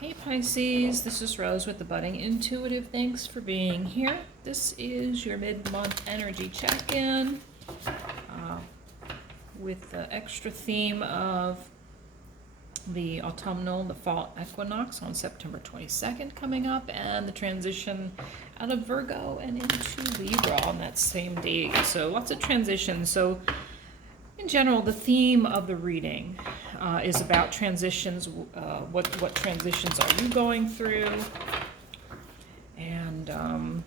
Hey Pisces, this is Rose with the Budding Intuitive. Thanks for being here. This is your mid-month energy check-in with the extra theme of the the fall equinox on September 22nd coming up, and the transition out of Virgo and into Libra on that same date. So lots of transitions. So in general, the theme of the reading is about transitions. What transitions are you going through? And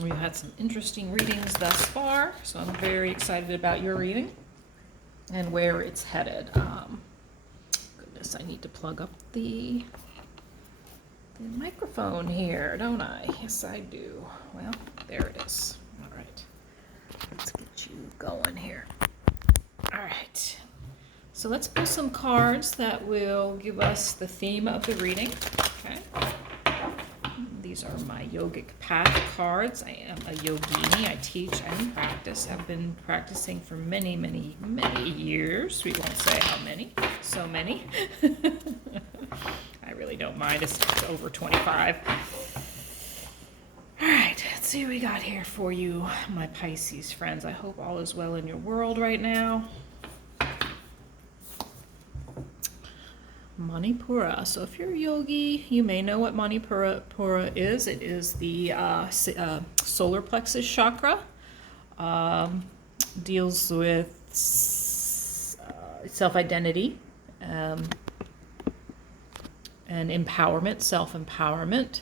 we've had some interesting readings thus far, so I'm very excited about your reading and where it's headed. Goodness, I need to plug up the microphone here, don't I? Yes, I do. Well, there it is. All right, let's get you going here. All right, so let's pull some cards that will give us the theme of the reading. Okay, these are my yogic path cards. I am a yogini. I teach and practice. Have been practicing for many, many, many years. We won't say how many. So many. I really don't mind. It's over 25. All right, let's see what we got here for you, my Pisces friends. I hope all is well in your world right now. Manipura. So if you're a yogi, you may know what Manipura is. It is the solar plexus chakra. Deals with self-identity and empowerment, self-empowerment.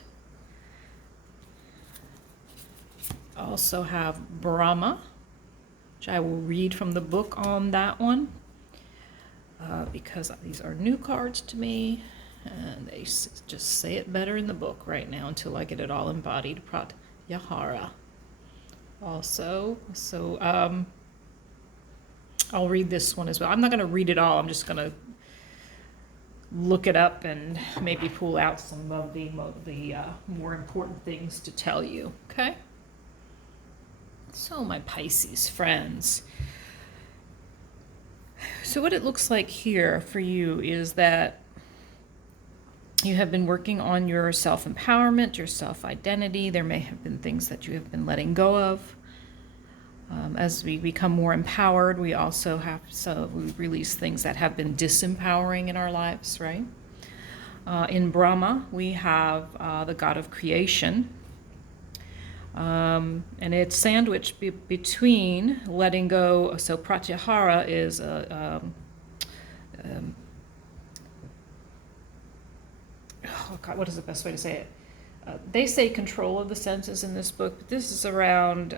Also have Brahma, which I will read from the book on that one, because these are new cards to me, and they just say it better in the book right now until I get it all embodied. Pratyahara. Also, so I'll read this one as well. I'm not going to read it all. I'm just going to look it up and maybe pull out some of the more important things to tell you. Okay? So, my Pisces friends. So what it looks like here for you is that you have been working on your self-empowerment, your self-identity. There may have been things that you have been letting go of. As we become more empowered, we also we release things that have been disempowering in our lives, right? In Brahma, we have the god of creation. And it's sandwiched between letting go. So Pratyahara is oh God, what is the best way to say it? They say control of the senses in this book, but this is around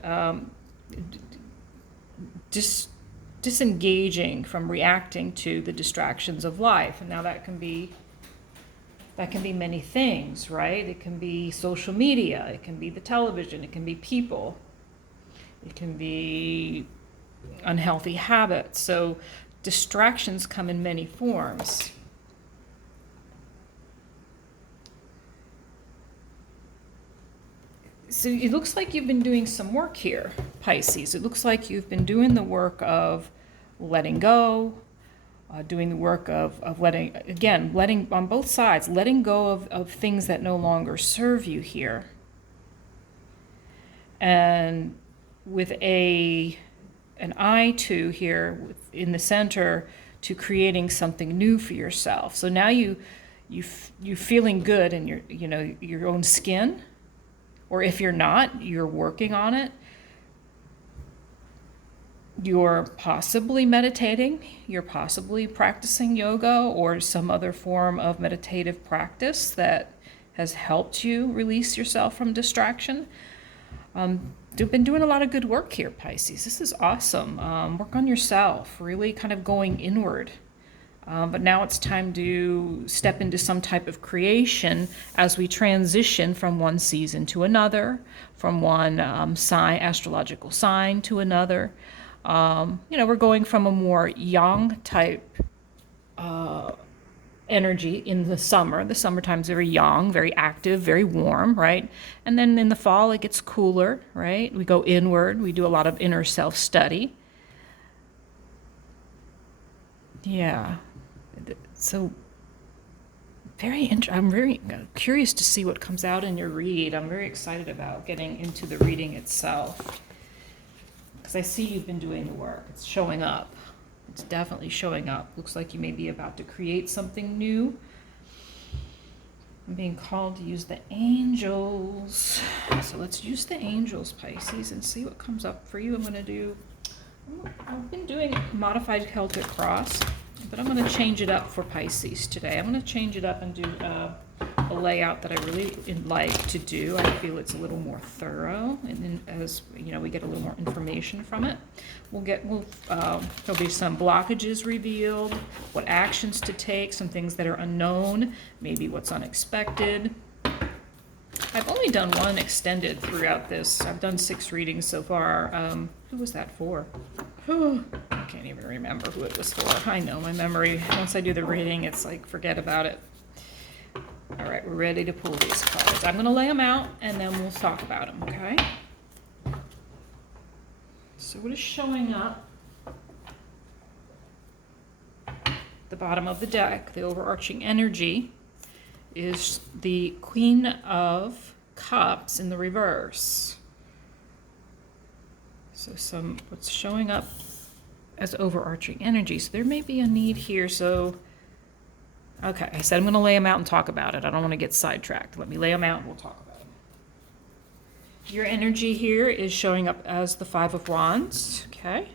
disengaging from reacting to the distractions of life. And now that can be many things, right? It can be social media, it can be the television, it can be people, it can be unhealthy habits. So distractions come in many forms. So it looks like you've been doing some work here, Pisces. It looks like you've been doing the work of letting go, doing the work of letting on both sides, letting go of things that no longer serve you here. And with an eye to here in the center to creating something new for yourself. So now you feeling good in your own skin, or if you're not, you're working on it. You're possibly meditating, you're possibly practicing yoga or some other form of meditative practice that has helped you release yourself from distraction. You've been doing a lot of good work here, Pisces. This is awesome. Work on yourself, really kind of going inward. But now it's time to step into some type of creation as we transition from one season to another, from one astrological sign to another. We're going from a more yang type energy in the summer. The summertime's very yang, very active, very warm, right? And then in the fall, it gets cooler, right? We go inward. We do a lot of inner self-study. Yeah. So I'm very curious to see what comes out in your read. I'm very excited about getting into the reading itself, because I see you've been doing the work. It's showing up. It's definitely showing up. Looks like you may be about to create something new. I'm being called to use the angels. So let's use the angels, Pisces, and see what comes up for you. I've been doing modified Celtic cross, but I'm going to change it up for Pisces today. I'm going to change it up and do a layout that I really like to do. I feel it's a little more thorough, and then as you know, we get a little more information from it. There'll be some blockages revealed, what actions to take, some things that are unknown, maybe what's unexpected. I've only done one extended throughout this. I've done 6 readings so far. Who was that for? I can't even remember who it was for. I know my memory. Once I do the reading, it's like, forget about it. All right, we're ready to pull these cards. I'm going to lay them out, and then we'll talk about them, okay? So what is showing up? The bottom of the deck, the overarching energy, is the Queen of Cups in the reverse. So what's showing up as overarching energy. So there may be a need here. So, okay, I said I'm going to lay them out and talk about it. I don't want to get sidetracked. Let me lay them out and we'll talk about them. Your energy here is showing up as the Five of Wands. Okay.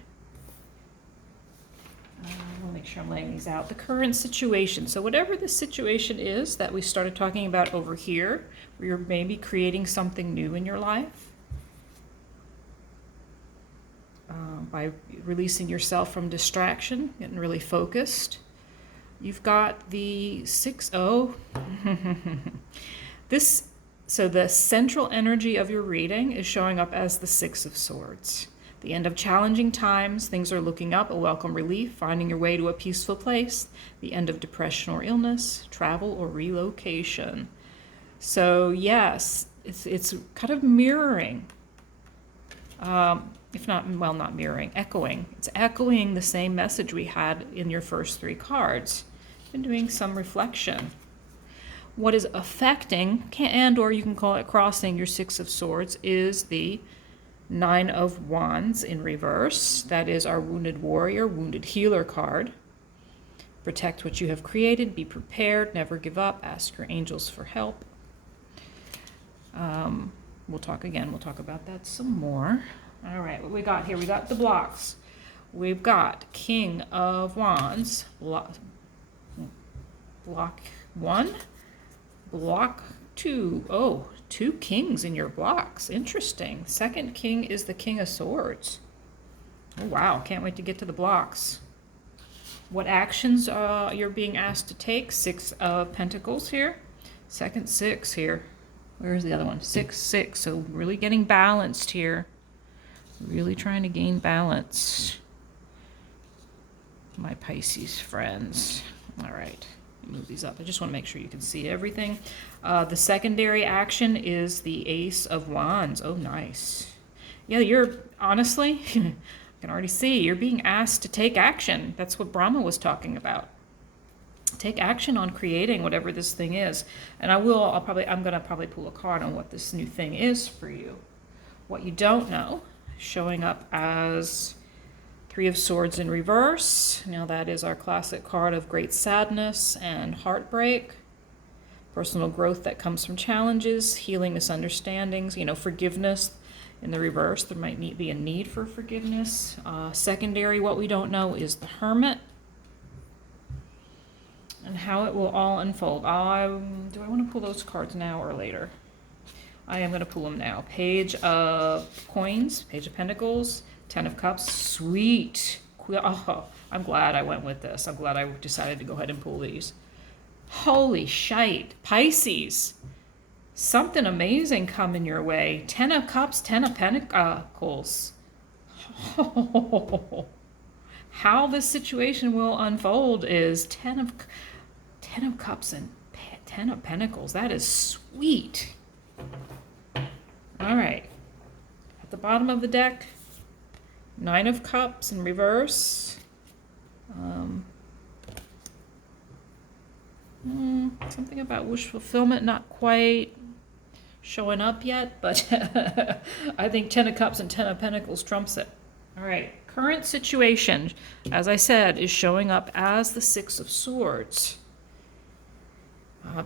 I'll make sure I'm laying these out. The current situation. So whatever the situation is that we started talking about over here, where you're maybe creating something new in your life, by releasing yourself from distraction, getting really focused. You've got the 6-0. So the central energy of your reading is showing up as the 6 of Swords. The end of challenging times, things are looking up, a welcome relief, finding your way to a peaceful place, the end of depression or illness, travel or relocation. So yes, it's kind of mirroring, if not, well, not mirroring, echoing. It's echoing the same message we had in your first 3 cards. Been doing some reflection. What is affecting, or you can call it crossing your 6 of Swords, is the 9 of Wands in reverse. That is our wounded warrior, wounded healer card. Protect what you have created, be prepared, never give up, ask your angels for help. We'll talk about that some more. All right, what we got here? We got the blocks. We've got King of Wands, block 1, block 2. Oh, 2 kings in your blocks. Interesting. Second king is the King of Swords. Oh, wow. Can't wait to get to the blocks. What actions you're being asked to take? 6 of Pentacles here. Second 6 here. Where's the other one? 6, 6. So really getting balanced here. Really trying to gain balance. My Pisces friends. All right. Move these up. I just want to make sure you can see everything. The secondary action is the Ace of Wands. Oh, nice. Yeah, you're honestly, I can already see you're being asked to take action. That's what Brahma was talking about. Take action on creating whatever this thing is. And I'm going to probably pull a card on what this new thing is for you. What you don't know, showing up as 3 of Swords in reverse. Now that is our classic card of great sadness and heartbreak. Personal growth that comes from challenges, healing misunderstandings, forgiveness in the reverse. There might be a need for forgiveness. Secondary, what we don't know, is the Hermit and how it will all unfold. Do I want to pull those cards now or later? I am going to pull them now. Page of Coins, Page of Pentacles, 10 of Cups. Sweet. Oh, I'm glad I went with this. I'm glad I decided to go ahead and pull these. Holy shite. Pisces. Something amazing coming your way. 10 of Cups, 10 of Pentacles. Oh, how this situation will unfold is 10 of Cups and 10 of Pentacles. That is sweet. All right. At the bottom of the deck, 9 of Cups in reverse. Something about wish fulfillment, not quite showing up yet, but I think Ten of Cups and Ten of Pentacles trumps it. All right, current situation, as I said, is showing up as the Six of Swords.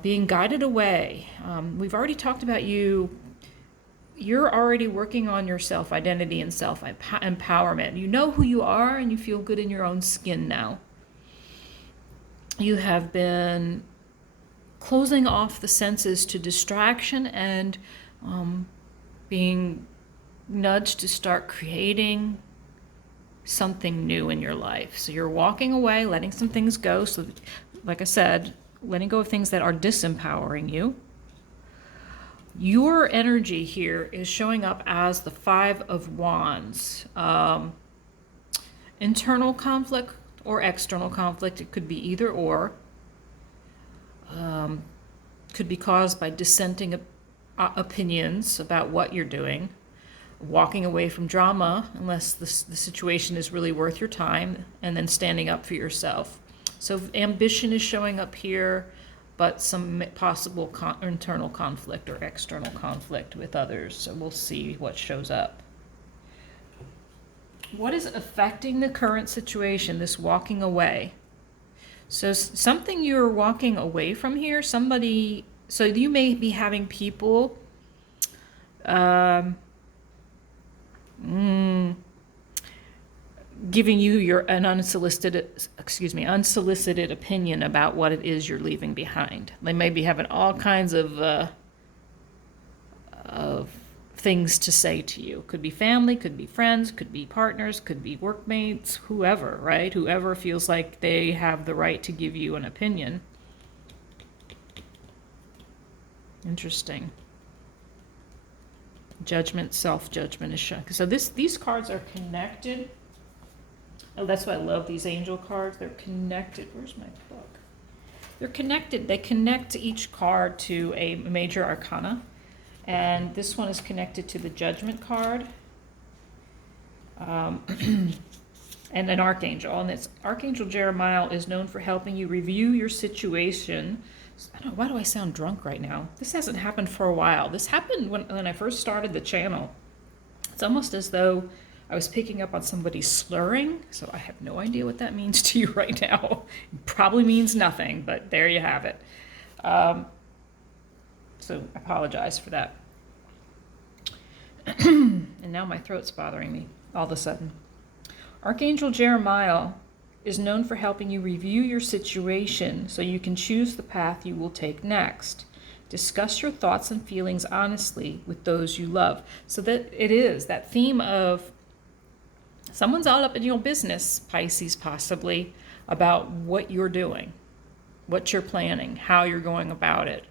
Being guided away. We've already talked about you. You're already working on your self-identity and self-empowerment. You know who you are and you feel good in your own skin now. You have been closing off the senses to distraction and being nudged to start creating something new in your life. So you're walking away, letting some things go. So, like I said, letting go of things that are disempowering you. Your energy here is showing up as the Five of Wands. Internal conflict or external conflict. It could be either or. Could be caused by dissenting opinions about what you're doing. Walking away from drama unless the situation is really worth your time, and then standing up for yourself. So ambition is showing up here, but some possible internal conflict or external conflict with others. So we'll see what shows up. What is affecting the current situation, this walking away? So something you're walking away from here, somebody, so you may be having people giving you an unsolicited opinion about what it is you're leaving behind. They may be having all kinds of things to say to you. Could be family, could be friends, could be partners, could be workmates, whoever, right? Whoever feels like they have the right to give you an opinion. Interesting. Judgment, self-judgment is shown. So these cards are connected. Oh, that's why I love these angel cards. They're connected. Where's my book? They're connected. They connect each card to a major arcana. And this one is connected to the Judgment card. And an archangel. And it's Archangel Jeremiah is known for helping you review your situation. I don't know, why do I sound drunk right now? This hasn't happened for a while. This happened when I first started the channel. It's almost as though I was picking up on somebody slurring, so I have no idea what that means to you right now. It probably means nothing, but there you have it. So I apologize for that. And now my throat's bothering me all of a sudden. Archangel Jeremiah is known for helping you review your situation so you can choose the path you will take next. Discuss your thoughts and feelings honestly with those you love. So that it is that theme of someone's all up in your business, Pisces, possibly, about what you're doing, what you're planning, how you're going about it.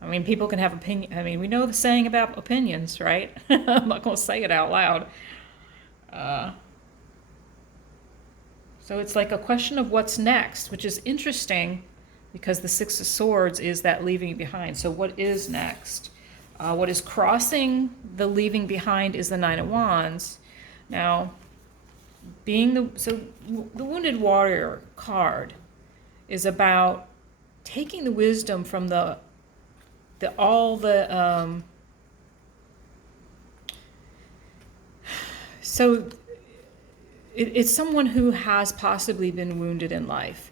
I mean, people can have opinion. I mean, we know the saying about opinions, right? I'm not going to say it out loud. So it's like a question of what's next, which is interesting because the Six of Swords is that leaving behind. So what is next? What is crossing the leaving behind is the Nine of Wands. Now, the Wounded Warrior card is about taking the wisdom from it's someone who has possibly been wounded in life.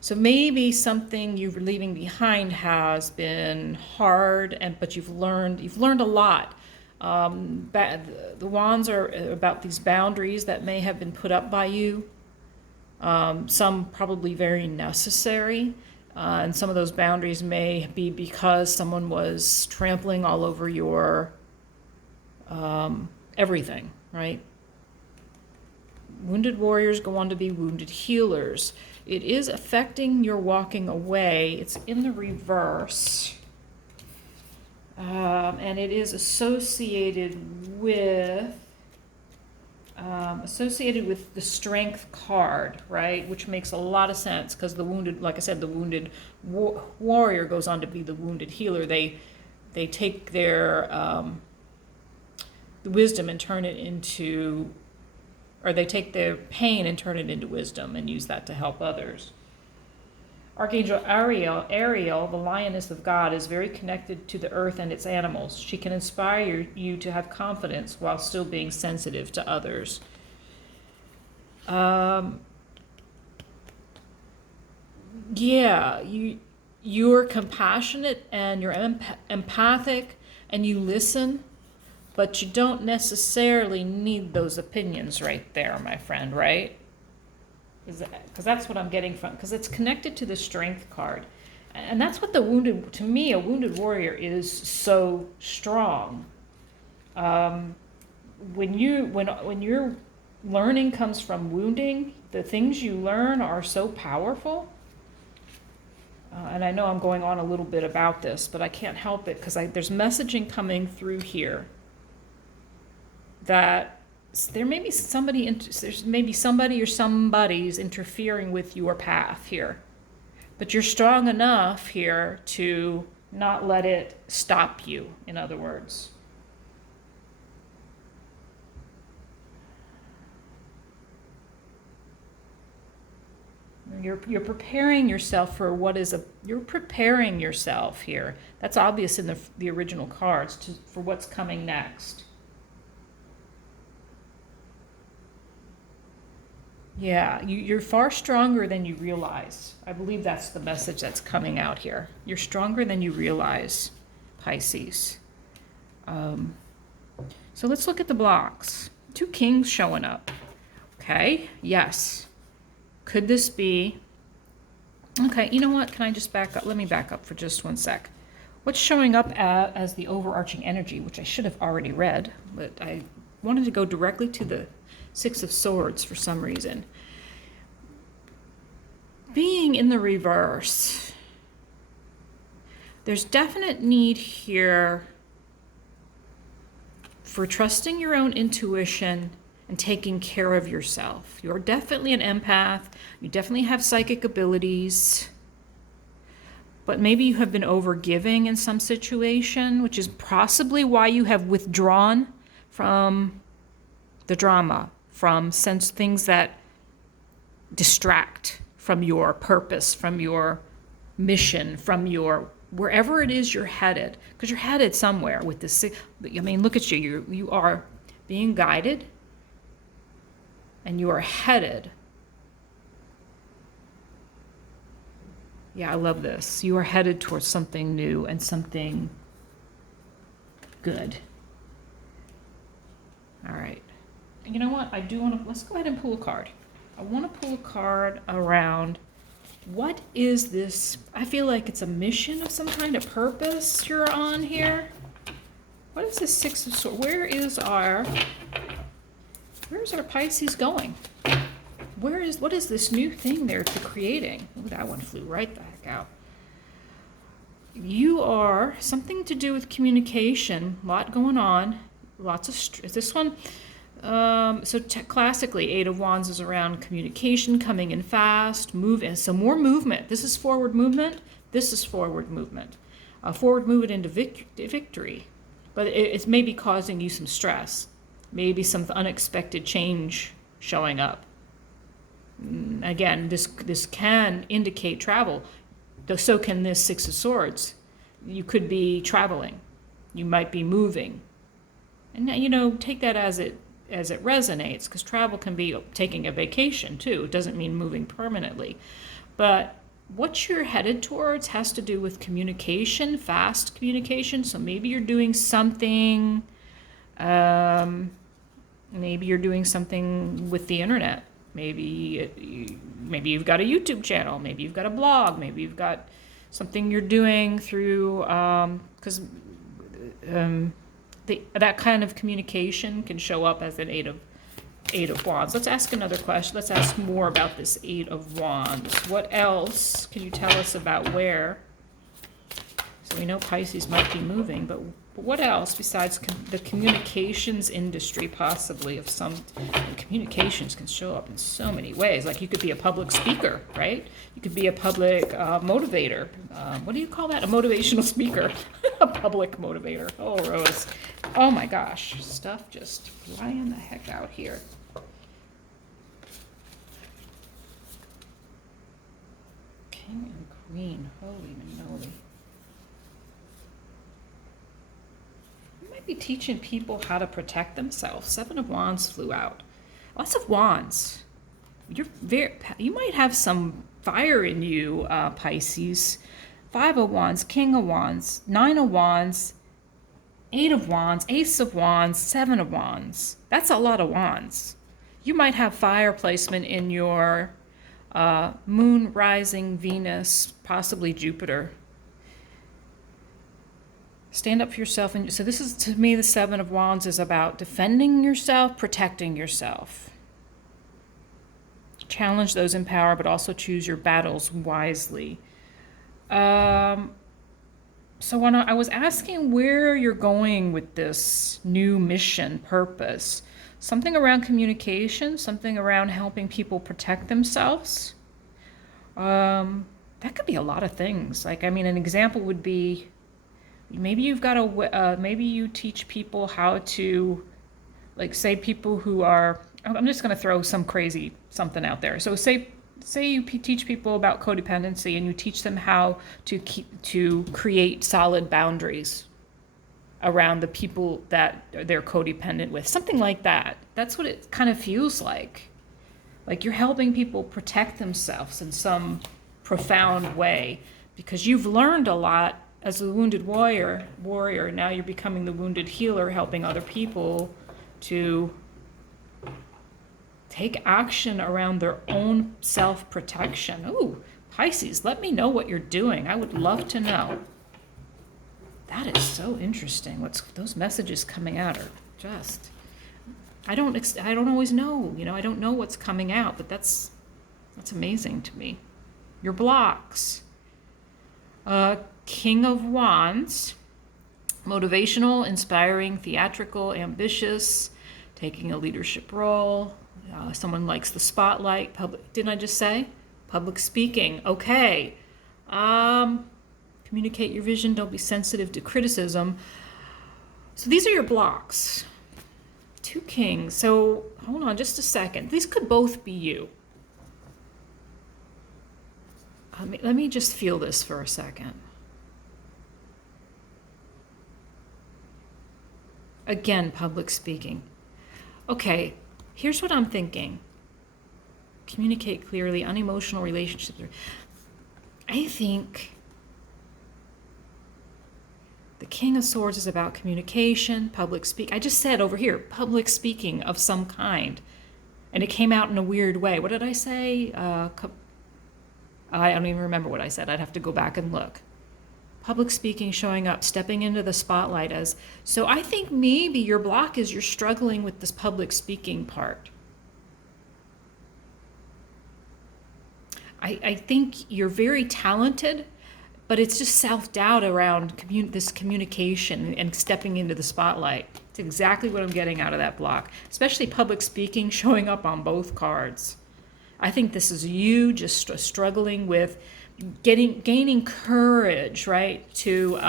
So maybe something you're leaving behind has been hard, but you've learned a lot. The wands are about these boundaries that may have been put up by you. Some probably very necessary. And some of those boundaries may be because someone was trampling all over your everything, right? Wounded warriors go on to be wounded healers. It is affecting your walking away. It's in the reverse. And it is associated with the Strength card, right? Which makes a lot of sense because the wounded, like I said, the wounded warrior goes on to be the wounded healer. They take their the wisdom and turn it into, or they take their pain and turn it into wisdom and use that to help others. Archangel Ariel, the lioness of God, is very connected to the earth and its animals. She can inspire you to have confidence while still being sensitive to others. Yeah, you're compassionate and you're empathic and you listen, but you don't necessarily need those opinions right there, my friend, right? Because that's what I'm getting from, because it's connected to the Strength card. And that's what to me, a wounded warrior is so strong. When your learning comes from wounding, the things you learn are so powerful. And I know I'm going on a little bit about this, but I can't help it because there's messaging coming through here that there may be somebody or somebody's interfering with your path here, but you're strong enough here to not let it stop you, in other words. You're preparing yourself for you're preparing yourself here. That's obvious in the original cards for what's coming next. Yeah, you're far stronger than you realize. I believe that's the message that's coming out here. You're stronger than you realize, Pisces. So let's look at the blocks. 2 kings showing up. Okay, yes. Could this be... Okay, you know what? Can I just back up? Let me back up for just one sec. What's showing up as the overarching energy, which I should have already read, but I wanted to go directly to the 6 of Swords for some reason. Being in the reverse, there's definite need here for trusting your own intuition and taking care of yourself. You're definitely an empath. You definitely have psychic abilities. But maybe you have been overgiving in some situation, which is possibly why you have withdrawn from the drama, from things that distract from your purpose, from your mission, from your wherever it is you're headed, because you're headed somewhere with this. I mean, look at you. You are being guided, and you are headed. Yeah, I love this. You are headed towards something new and something good. All right. You know what? I do want to, let's go ahead and pull a card. I want to pull a card around what is this? I feel like it's a mission of some kind of purpose you're on here. What is this 6 of Swords? Where's our Pisces going? What is this new thing they're creating? Ooh, that one flew right the heck out. You are something to do with communication, a lot going on, lots of this one. Classically, 8 of Wands is around communication, coming in fast, and some more movement. This is forward movement. This is forward movement. Forward movement into victory. But it's maybe causing you some stress. Maybe some unexpected change showing up. Again, this can indicate travel. So can this 6 of Swords. You could be traveling. You might be moving. And, take that as it resonates, because travel can be taking a vacation too. It doesn't mean moving permanently. But what you're headed towards has to do with communication, fast communication. So maybe you're doing something, maybe you're doing something with the internet. Maybe you've got a YouTube channel. Maybe you've got a blog. Maybe you've got something you're doing through, because that kind of communication can show up as an 8 of Wands. Let's ask another question. Let's ask more about this 8 of Wands. What else can you tell us about where? So we know Pisces might be moving, but what else besides the communications industry, possibly of some communications can show up in so many ways. Like you could be a public speaker, right? You could be a public motivator. What do you call that? A motivational speaker. A public motivator. Oh, Rose. Oh my gosh. Stuff just flying the heck out here. King and Queen. Holy moly. You might be teaching people how to protect themselves. Seven of Wands flew out. Lots of wands. You might have some fire in you, Pisces. Five of Wands, King of Wands, Nine of Wands, Eight of Wands, Ace of Wands, Seven of Wands. That's a lot of wands. You might have fire placement in your moon, rising, Venus, possibly Jupiter. Stand up for yourself. And so this is, to me, the Seven of Wands is about defending yourself, protecting yourself. Challenge those in power, but also choose your battles wisely. So when I was asking where you're going with this new mission, purpose, something around communication, something around helping people protect themselves. That could be a lot of things. Like, I mean, an example would be, maybe you've got maybe you teach people how to, like, say people who are, I'm just going to throw some crazy something out there. So say you teach people about codependency and you teach them how to create solid boundaries around the people that they're codependent with. Something like that. That's what it kind of feels like. Like you're helping people protect themselves in some profound way because you've learned a lot as a wounded warrior. Now you're becoming the wounded healer, helping other people to take action around their own self-protection. Ooh, Pisces, let me know what you're doing. I would love to know. That is so interesting. Those messages coming out are just, I don't always know, I don't know what's coming out, but that's amazing to me. Your blocks. King of Wands, motivational, inspiring, theatrical, ambitious, taking a leadership role. Someone likes the spotlight. Didn't I just say? Public speaking. Okay. Communicate your vision. Don't be sensitive to criticism. So these are your blocks. Two kings. So hold on just a second. These could both be you. Let me just feel this for a second. Again, public speaking. Okay. Here's what I'm thinking. Communicate clearly, unemotional relationships. I think the King of Swords is about communication, public speak. I just said over here, public speaking of some kind. And it came out in a weird way. What did I say? I don't even remember what I said. I'd have to go back and look. Public speaking, showing up, stepping into the spotlight as. So I think maybe your block is you're struggling with this public speaking part. I think you're very talented, but it's just self-doubt around this communication and stepping into the spotlight. It's exactly what I'm getting out of that block, especially public speaking, showing up on both cards. I think this is you just struggling with gaining courage, right, to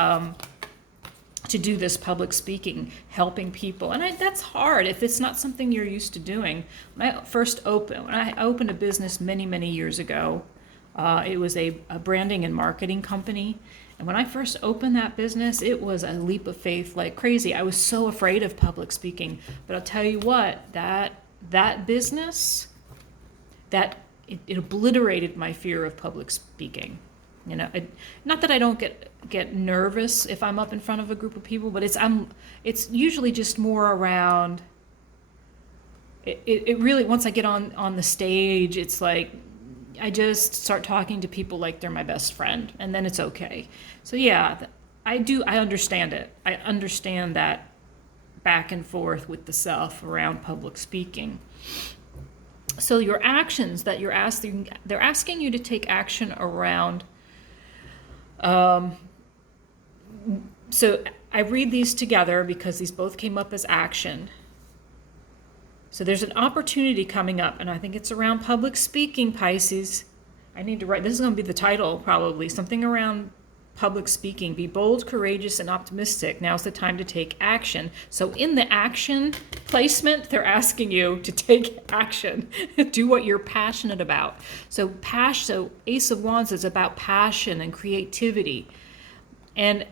do this public speaking, helping people. And that's hard if it's not something you're used to doing. When I opened a business many years ago, it was a branding and marketing company. And when I first opened that business, it was a leap of faith like crazy. I was so afraid of public speaking. But I'll tell you what, that business, it obliterated my fear of public speaking. Not that I don't get nervous if I'm up in front of a group of people, but it's usually just more around. It really, once I get on the stage, it's like I just start talking to people like they're my best friend, and then it's okay. So yeah, I understand it. I understand that back and forth with the self around public speaking. So your actions that they're asking you to take action around. So I read these together because these both came up as action. So there's an opportunity coming up, and I think it's around public speaking, Pisces. I need to write, this is going to be the title probably, something around public speaking. Be bold, courageous, and optimistic. Now's the time to take action. So in the action placement, they're asking you to take action. Do what you're passionate about. So Ace of Wands is about passion and creativity. And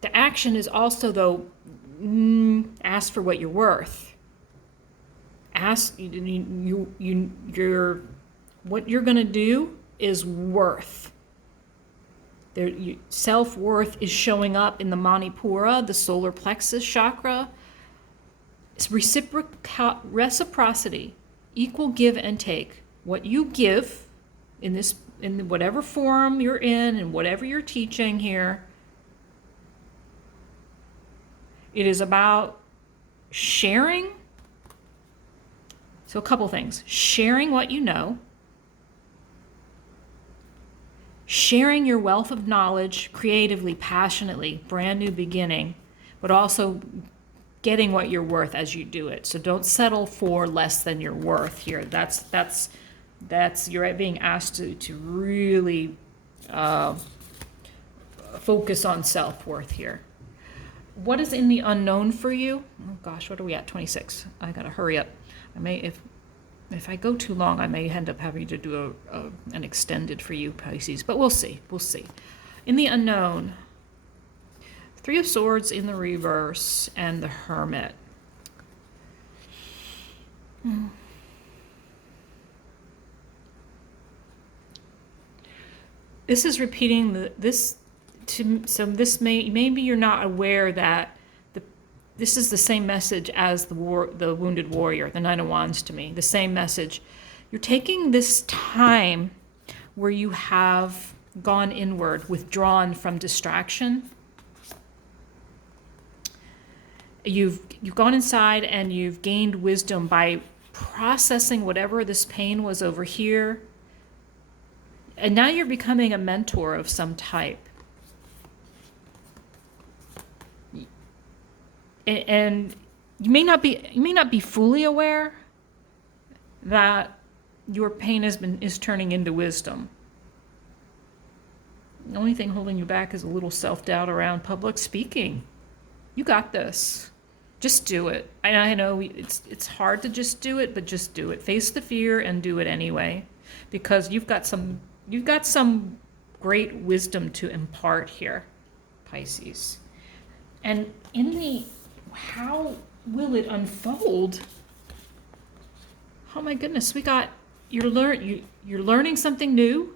the action is also, though, ask for what you're worth. Ask what you're going to do is worth. Self-worth is showing up in the Manipura, the solar plexus chakra. It's reciprocity, equal give and take. What you give in whatever form you're in and whatever you're teaching here, it is about sharing. So a couple things. Sharing what you know. Sharing your wealth of knowledge creatively, passionately, brand new beginning, but also getting what you're worth as you do it. So don't settle for less than you're worth here. That's you're being asked to really focus on self-worth here. What is in the unknown for you? Oh gosh, what are we at? 26. I gotta hurry up. If I go too long, I may end up having to do an extended for you, Pisces. But we'll see. We'll see. In the unknown, Three of Swords in the reverse and the Hermit. This is repeating maybe you're not aware that this is the same message as the wounded warrior, the Nine of Wands to me, the same message. You're taking this time where you have gone inward, withdrawn from distraction. You've gone inside and you've gained wisdom by processing whatever this pain was over here. And now you're becoming a mentor of some type. And you may not be fully aware that your pain is turning into wisdom. The only thing holding you back is a little self-doubt around public speaking. You got this. Just do it. I know it's hard to just do it, but just do it. Face the fear and do it anyway, because you've got some great wisdom to impart here, Pisces. And how will it unfold? Oh my goodness, you're learning something new.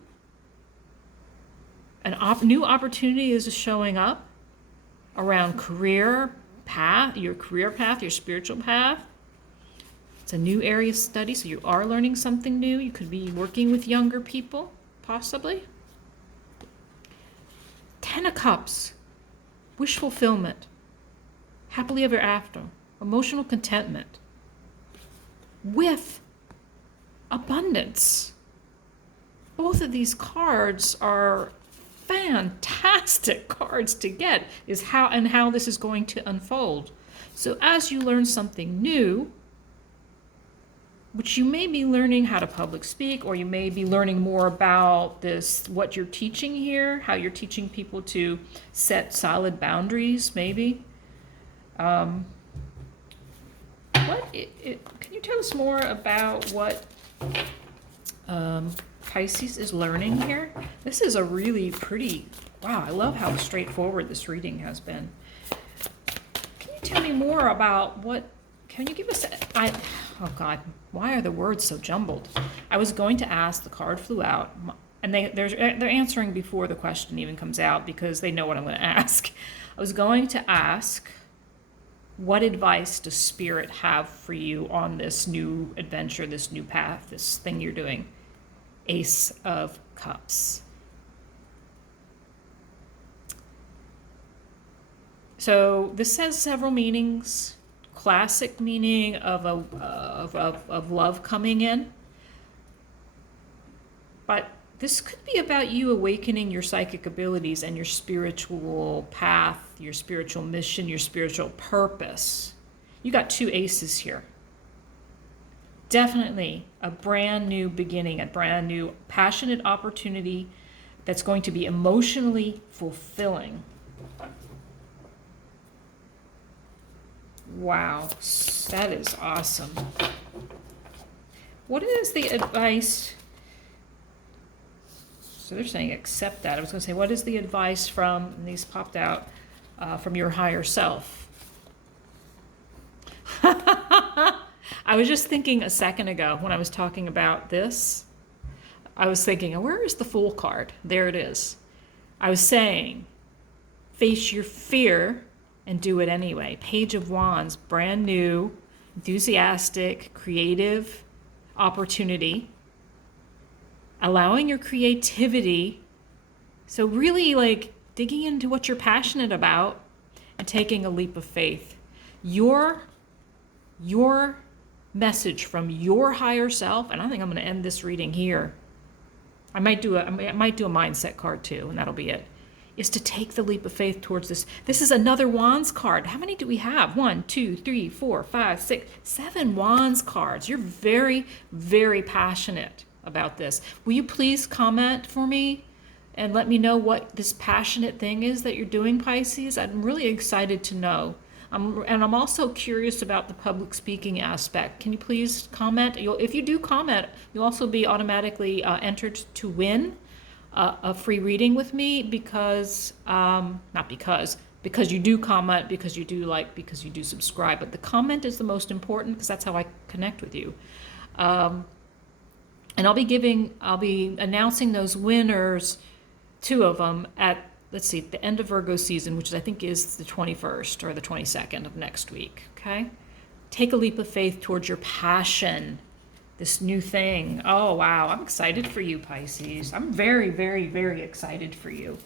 New opportunity is showing up around career path, your career path, your spiritual path. It's a new area of study, so you are learning something new. You could be working with younger people, possibly. 10 of Cups, wish fulfillment. Happily ever after, emotional contentment with abundance. Both of these cards are fantastic cards to get, how this is going to unfold. So as you learn something new, which you may be learning how to public speak, or you may be learning more about what you're teaching here, how you're teaching people to set solid boundaries, maybe. Can you tell us more about what Pisces is learning here? This is a really pretty, wow, I love how straightforward this reading has been. Can you tell me more about can you give us, oh God, why are the words so jumbled? I was going to ask, the card flew out, and they're answering before the question even comes out because they know what I'm going to ask. I was going to ask, what advice does Spirit have for you on this new adventure, this new path, this thing you're doing? Ace of Cups. So this has several meanings. Classic meaning of love coming in. But this could be about you awakening your psychic abilities and your spiritual path, your spiritual mission, your spiritual purpose. You got two aces here. Definitely a brand new beginning, a brand new passionate opportunity that's going to be emotionally fulfilling. Wow, that is awesome. What is the advice? So they're saying accept that. I was going to say, what is the advice from, and these popped out, from your higher self? I was just thinking a second ago when I was talking about this, I was thinking, where is the Fool card? There it is. I was saying, face your fear and do it anyway. Page of Wands, brand new, enthusiastic, creative opportunity. Allowing your creativity. So really like digging into what you're passionate about and taking a leap of faith. Your message from your higher self, and I think I'm going to end this reading here. I might do a mindset card too, and that'll be it. Is to take the leap of faith towards this. This is another Wands card. How many do we have? 1, 2, 3, 4, 5, 6, 7 Wands cards. You're very, very passionate about this. Will you please comment for me and let me know what this passionate thing is that you're doing, Pisces? I'm really excited to know. I'm also curious about the public speaking aspect. Can you please comment? If you do comment, you'll also be automatically entered to win a free reading with me because you do comment, because you do like, because you do subscribe. But the comment is the most important because that's how I connect with you. And I'll be announcing those winners, 2 of them, at, let's see, the end of Virgo season, which I think is the 21st or the 22nd of next week, okay? Take a leap of faith towards your passion, this new thing. Oh, wow, I'm excited for you, Pisces. I'm very, very, very excited for you.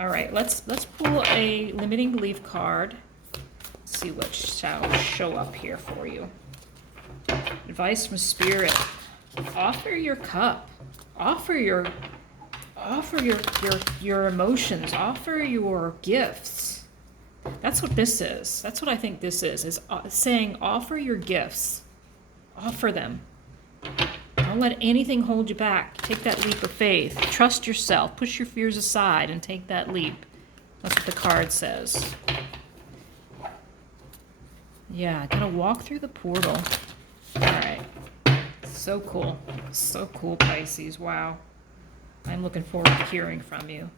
All right, let's pull a limiting belief card. Let's see what shall show up here for you. Advice from Spirit. Offer your cup. Offer your emotions. Offer your gifts. That's what this is. That's what I think this is saying offer your gifts. Offer them. Don't let anything hold you back. Take that leap of faith. Trust yourself. Push your fears aside and take that leap. That's what the card says. Yeah, gotta walk through the portal. All right. So cool. So cool, Pisces. Wow. I'm looking forward to hearing from you.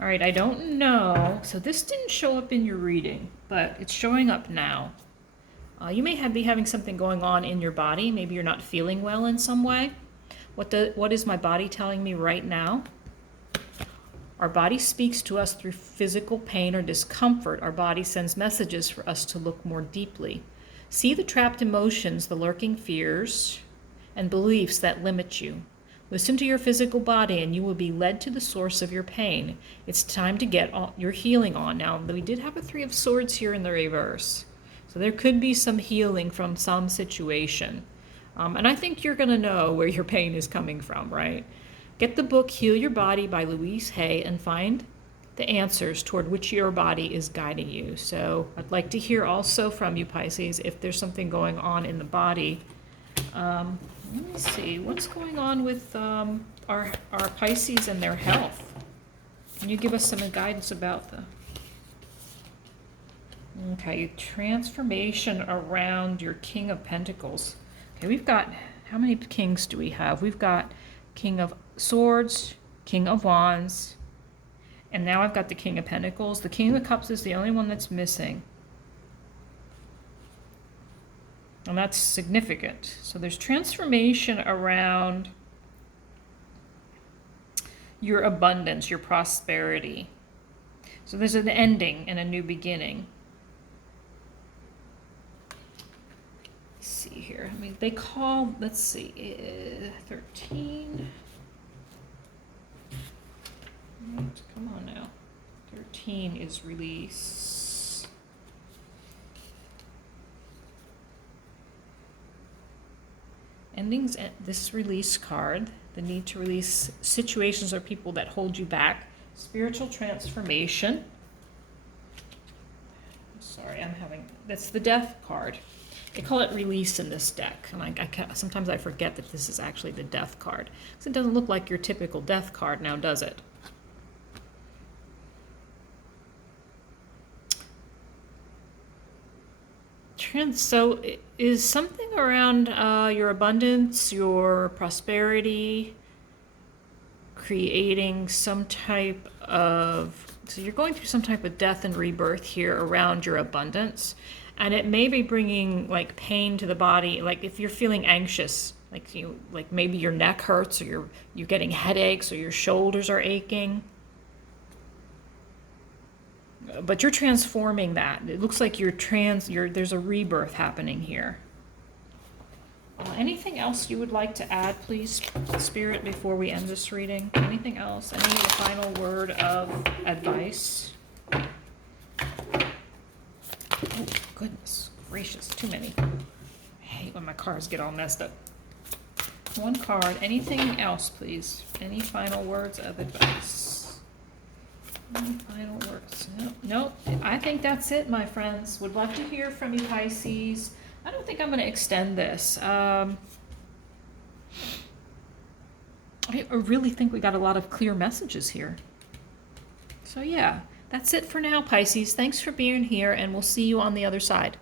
All right, I don't know. So this didn't show up in your reading, but it's showing up now. You may be having something going on in your body. Maybe you're not feeling well in some way. What is my body telling me right now? Our body speaks to us through physical pain or discomfort. Our body sends messages for us to look more deeply. See the trapped emotions, the lurking fears, and beliefs that limit you. Listen to your physical body and you will be led to the source of your pain. It's time to get your healing on. Now, we did have a 3 of Swords here in the reverse. So there could be some healing from some situation. And I think you're going to know where your pain is coming from, right? Get the book Heal Your Body by Louise Hay and find the answers toward which your body is guiding you. So I'd like to hear also from you, Pisces, if there's something going on in the body. Let me see, what's going on with our Pisces and their health? Can you give us some guidance about the... Okay, transformation around your King of Pentacles. Okay, we've got, how many kings do we have? We've got King of Swords, King of Wands, and now I've got the King of Pentacles. The King of Cups is the only one that's missing. And that's significant. So there's transformation around your abundance, your prosperity. So there's an ending and a new beginning. Let's see here. I mean, they call, let's see, 13. Come on now. 13 is release. Endings, this release card, the need to release situations or people that hold you back. Spiritual transformation. Sorry, that's the Death card. They call it release in this deck. And sometimes I forget that this is actually the death card. Because it doesn't look like your typical death card now, does it? So is something around your abundance, your prosperity, creating some type of, so you're going through some type of death and rebirth here around your abundance, and it may be bringing like pain to the body. Like if you're feeling anxious, like maybe your neck hurts, or you're getting headaches, or your shoulders are aching. But you're transforming that. It looks like there's a rebirth happening here. Anything else you would like to add, please, Spirit, before we end this reading? Anything else? Any final word of advice? Oh, goodness gracious, too many. I hate when my cards get all messed up. One card. Anything else, please? Any final words of advice? Any final words? Nope. I think that's it, my friends. Would love to hear from you, Pisces. I don't think I'm going to extend this. I really think we got a lot of clear messages here. So yeah, that's it for now, Pisces. Thanks for being here, and we'll see you on the other side.